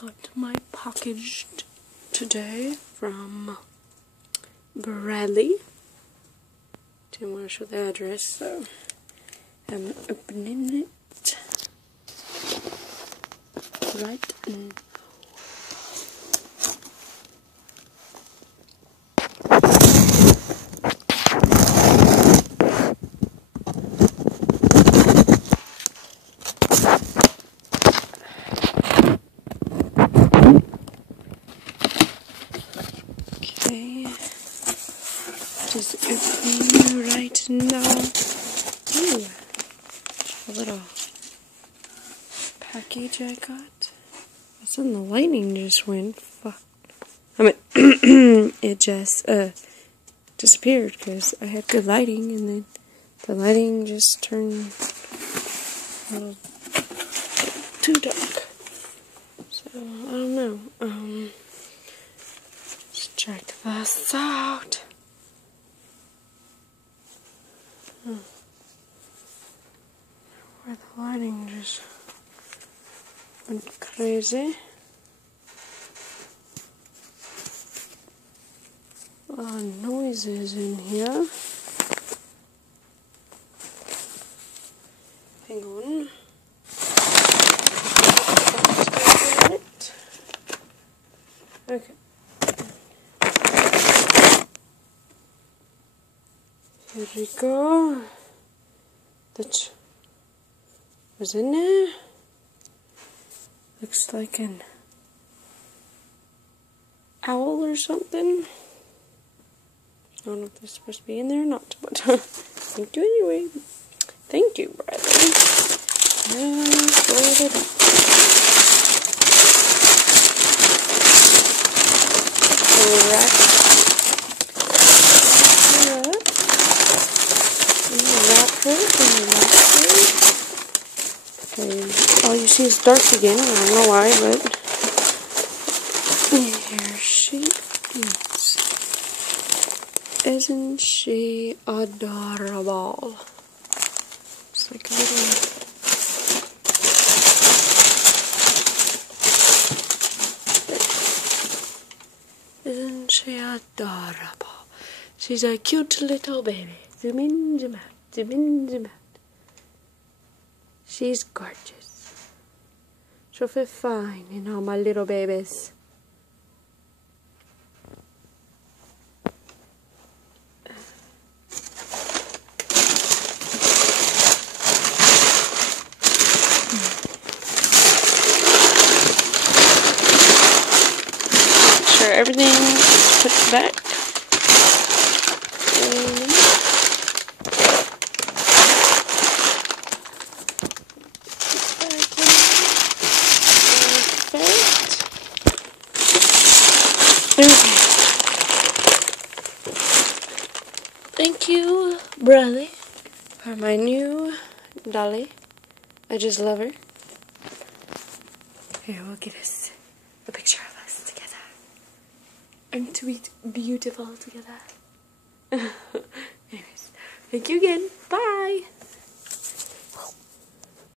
got my package today from Bradley. Didn't want to show the address, so I'm opening it right now. Okay, just opening right now. Ooh, a little package I got. What's in the lighting just went? Fuck. I mean, it just disappeared because I had good lighting, and then the lighting just turned a little too dark. So I don't know. Let's check this out. Where the lighting just went crazy. A lot of noises in here. Hang on. Okay. Here we go. That was in there. Looks like an owl or something. I don't know if they're supposed to be in there or not, but thank you anyway. Thank you, Bradley. Let's roll it up. Okay, all you see is dark again. I don't know why, but here she is. Isn't she adorable? It's like a little... Isn't she adorable? She's a cute little baby. Zoom in, zoom out. Zoom in, zoom out. She's gorgeous. She'll fit fine in all my little babies. Sure, everything is put back. Thank you, Bradley, for my new dolly. I just love her. Here, we'll get us a picture of us together. And to be beautiful together. Anyways, thank you again. Bye.